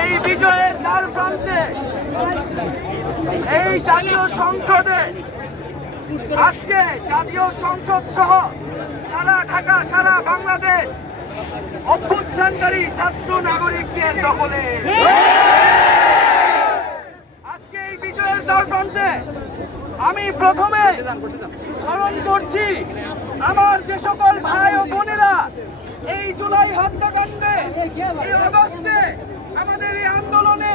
এই বিজয়ের দ্বার প্রান্তে এই জাতীয় সংসদে আজকে জাতীয় সংসদ সহ সারা ঢাকা সারা বাংলাদেশ অভ্যুত্থানকারী ছাত্র নাগরিকদের দখলে। আজকে এই বিজয়ের দ্বার প্রান্তে আমি প্রথমে স্মরণ করছি আমার যে সকল ভাই ও বোনেরা এই জুলাই হত্যাকাণ্ডে এই অগস্টে আমাদের এই আন্দোলনে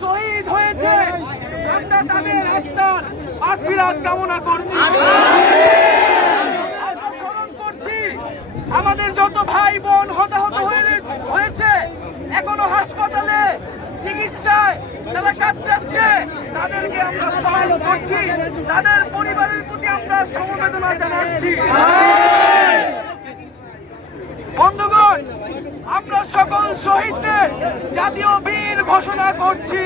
শহীদ হয়েছে। আমরা তাদের আত্মার মাগফিরাত কামনা করছি। স্মরণ করছি আমাদের যত ভাই বোন হতাহত হয়েছে, এখনো হাসপাতালে চিকিৎসায় যারা কাটাচ্ছে তাদেরকে আমরা স্মরণ করছি। তাদের পরিবারের প্রতি আমরা সমবেদনা জানাচ্ছি। বন্ধুগণ, আমরা সকল শহীদদের জাতীয় বীর ঘোষণা করছি।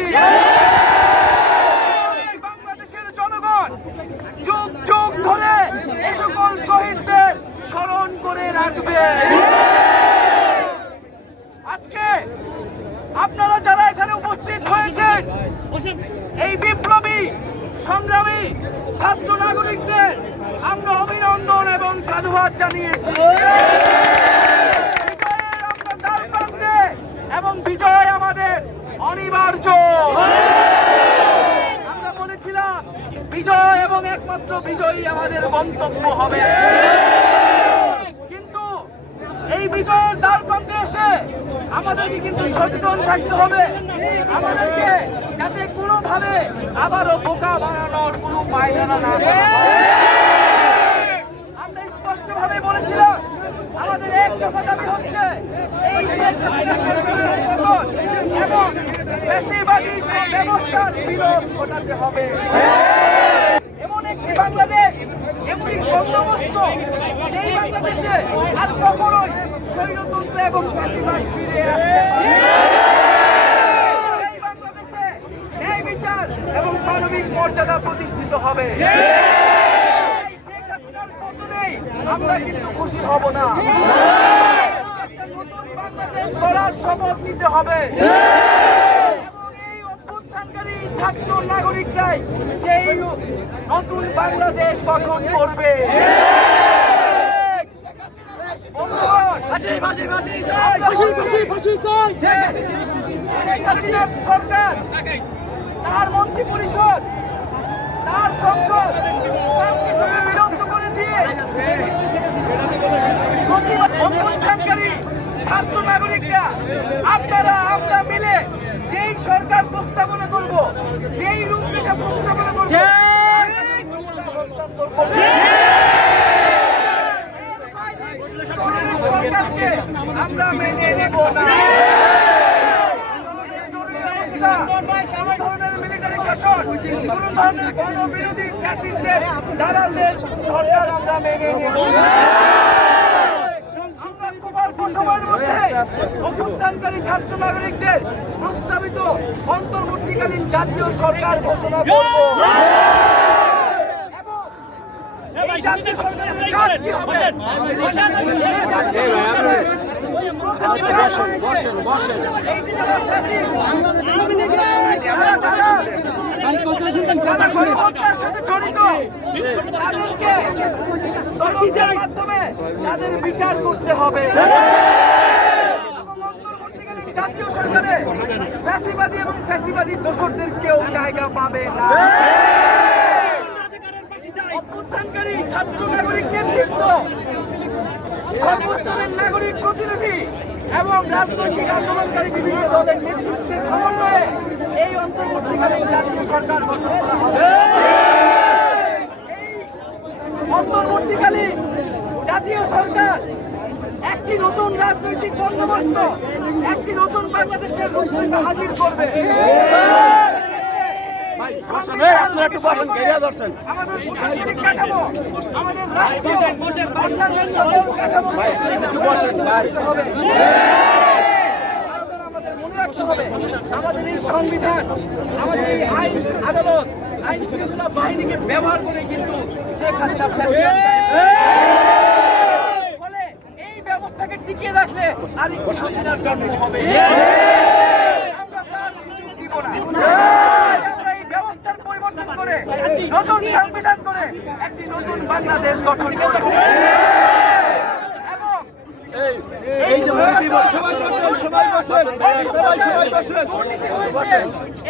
বাংলাদেশের জনগণ যুগ যুগ ধরে এ সকল শহীদদের স্মরণ করে রাখবে। আজকে আপনারা যারা এখানে উপস্থিত হয়েছেন, এই বিপ্লবী সংগ্রামী ছাত্র নাগরিকদের আমরা অভিনন্দন এবং সাধুবাদ জানিয়েছি। এবং বিজয় আমাদের অনিবার্য। আমরা বলেছিলাম বিজয় এবং একমাত্র বিজয়ী আমাদের গন্তব্য হবে। কিন্তু এই বিজয়ের দ্বার প্রান্তে এসে আমাদেরকে কিন্তু সচেতন থাকতে হবে। আমাদেরকে যাতে কোনোভাবে আবারও বোকা বানানোর কোনো পায়দানা না হয়। আমরা স্পষ্টভাবে বলেছিলাম আমাদের এক দফা দাবি হচ্ছে এই শেখ হাসিনা সরকারের পতন এবং ফ্যাসিবাদী ব্যবস্থার বিলোপ ঘটাতে হবে। এমন একটি বাংলাদেশ, এমন একটি বন্দোবস্ত, সেই বাংলাদেশে আর কখনোই স্বৈরতন্ত্র এবং ফ্যাসিবাদ ফিরে আসবে না। এই বাংলাদেশে ন্যায় বিচার এবং মানবিক মর্যাদা প্রতিষ্ঠিত হবে। আমরা কিন্তু খুশি হব না। নতুন বাংলাদেশ গড়ার শপথ নিতে হবে এবং এই অভ্যুত্থানকারী ছাত্র নাগরিকরাই সেই নতুন বাংলাদেশ গঠন করবে। সরকার, তার মন্ত্রী পরিষদ, তার সংসদ সবকিছুকে বিলুপ্ত করে দিয়ে অভ্যুত্থানকারী ছাত্র নাগরিকরা আপনারা আমরা মিলে যেই সরকার প্রস্তাবনা করব, যেই রূপরেখা প্রস্তাবনা করব, সরকারকে আমরা মেনে নেব না। মিলিটারি শাসন, কোন ধরনের গণবিরোধী ফ্যাসিস্টদের দালালদের সরকার আমরা মেনে নেব না। অভ্যুত্থানকারী ছাত্র নাগরিকদের প্রস্তাবিত অন্তর্বর্তীকালীন জাতীয় সরকার ঘোষণা করব। এই জাতীয় সরকারের কাজ কি হবে? তাদের বিচার করতে হবে। জাতীয় সরকারে ফ্যাসিবাদী এবং ফ্যাসিবাদী দোসরদের কেউ জায়গা পাবে না। অভ্যুত্থানকারী ছাত্র নাগরিক নেতৃত্ব, সর্বস্তরের নাগরিক প্রতিনিধি এবং রাজনৈতিক আন্দোলনকারী বিভিন্ন দলের নেতৃত্বের সমন্বয়ে এই অন্তর্বর্তীকালীন জাতীয় সরকার গঠন করা হবে। এই অন্তর্বর্তীকালীন জাতীয় সরকার একটি নতুন রাজনৈতিক বন্দোবস্ত, একটি নতুন বাংলাদেশের রূপরেখা হাজির করবে। আমাদের প্রশাসনিক কাঠামো, আমাদের রাষ্ট্র, অন্যান্য সকল কাঠামো আমাদের মনে রাখতে হবে আমাদের এই সংবিধান, আমাদের এই আইন আদালত, আইন শৃঙ্খলা বাহিনীকে ব্যবহার করে কিন্তু শেখ হাসিনা ফলে থেকে আরেকটি হাসিনার জন্ম হবে। আমরা তার সুযোগ দিব না। আমরা এই ব্যবস্থার পরিবর্তন করে নতুন সংবিধান করে একটি নতুন বাংলাদেশ গঠন করব। এবং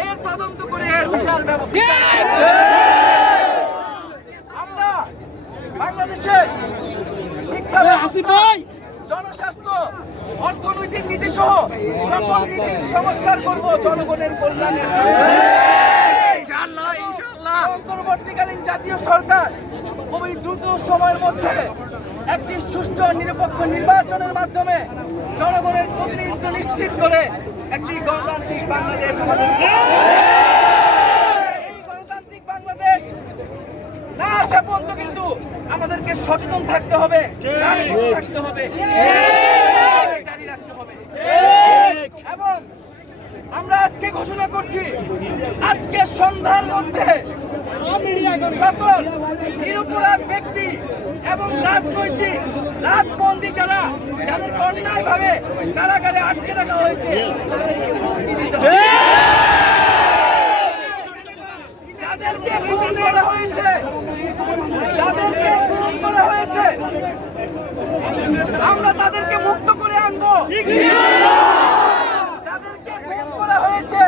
এর তদন্ত করে এর বিচার ব্যবস্থা আমরা বাংলাদেশে শিক্ষা, জনস্বাস্থ্য, অর্থনৈতিক নীতি সহ সকল নীতির সংস্কার করব জনগণের কল্যাণের জন্য। অন্তর্বর্তীকালীন জাতীয় সরকার খুবই দ্রুত সময়ের মধ্যে একটি সুষ্ঠু নিরপেক্ষ নির্বাচনের মাধ্যমে জনগণের প্রতিনিধিত্ব নিশ্চিত করে একটি গণতান্ত্রিক বাংলাদেশ আমাদের। এই গণতান্ত্রিক বাংলাদেশ না আসা পর্যন্ত কিন্তু আমাদেরকে সচেতন থাকতে হবে, থাকতে হবে, জারি রাখতে হবে। এবং আমরা আজকে ঘোষণা করছি, আজকে সন্ধ্যার মধ্যে সকল নিরপরাধ ব্যক্তি এবং রাজনৈতিক রাজবন্দী যারা যাদেরকে অন্যায়ভাবে কারাগারে আটকে রাখা হয়েছে তাদেরকে মুক্তি দিতে হবে। যাদেরকে খুন করা হয়েছে, যাদেরকে খুন করা হয়েছে আমরা তাদেরকে মুক্ত করে আনবো। যাদেরকে খুন করা হয়েছে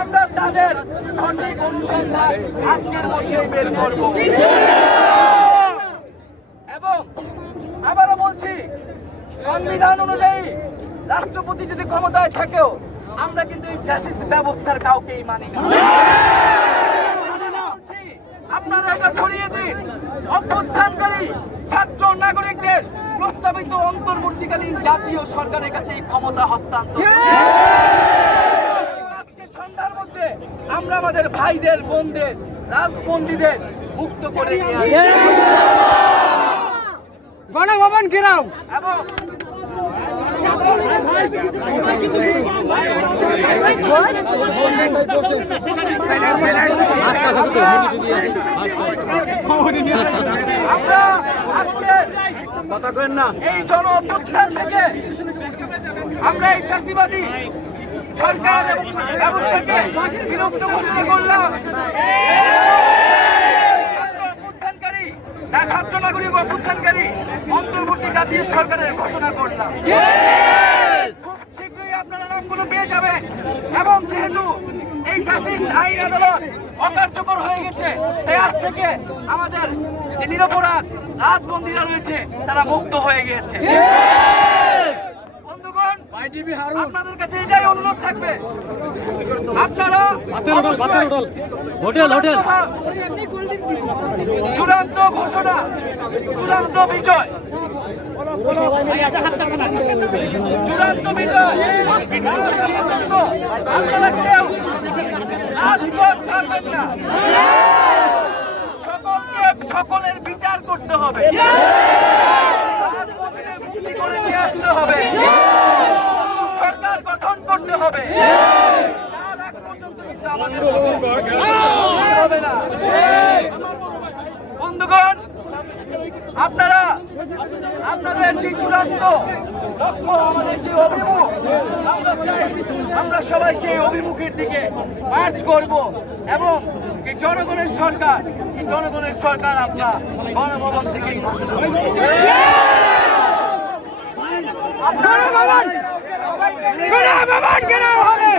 আমরা তাদের সঠিক অনুসন্ধান আজকের মধ্যে বের করব। এবং আবারও বলছি, সংবিধান অনুযায়ী রাষ্ট্রপতি যদি ক্ষমতায় থাকেও আমরা কিন্তু এই ফ্যাসিস্ট ব্যবস্থার কাউকেই মানি না। আপনারা এটা ছড়িয়ে দিন, অভ্যুত্থানকারী ছাত্র নাগরিকদের প্রস্তাবিত অন্তর্বর্তীকালীন জাতীয় সরকারের কাছে এই ক্ষমতা হস্তান্তর। আজকে সন্ধ্যার মধ্যে আমরা আমাদের ভাইদের, বোনদের, রাজবন্দীদের মুক্ত করে গণভবন ঘেরাও এবং আমরা আজকে কথা করেন না। এই জন অভ্যুত্থান থেকে আমরা এই ফ্যাসিবাদী সরকার ব্যবস্থাকে বিলুপ্ত ঘোষণা করলাম। ছাত্র নাগরিক অভ্যুত্থানকারী অন্তর্বর্তী জাতীয় সরকারের ঘোষণা করলাম। খুব শীঘ্রই আপনারা নামগুলো পেয়ে যাবেন। এবং যেহেতু এই ফ্যাসিস্ট আইন আদালত অকার্যকর হয়ে গেছে, তাই আজ থেকে আমাদের যে নিরপরাধ রাজবন্দীরা রয়েছে তারা মুক্ত হয়ে গিয়েছে। বন্ধুগণ, আপনাদের কাছে এটাই অনুরোধ থাকবে, আপনারা হোটেল চূড়ান্ত ঘোষণা, চূড়ান্ত বিজয়, চূড়ান্ত বিজয় আপনারা কেউ রাজপথ ছাড়বেন না। সকলের বিচার করতে হবে, মুক্তি করে নিয়ে আসতে হবে, সরকার গঠন করতে হবে। তার আগ পর্যন্ত কিন্তু আমাদের হবে না। বন্ধুগণ, আপনারা আপনাদের যে চূড়ান্ত লক্ষ্য, আমাদের যে অভিমুখ, আমরা চাই আমরা সবাই সেই অভিমুখের দিকে মার্চ করব। এবং যে জনগণের সরকার, সেই জনগণের সরকার আমরা গণভবন থেকে ঘোষণা করব। ঘেরাও হবে।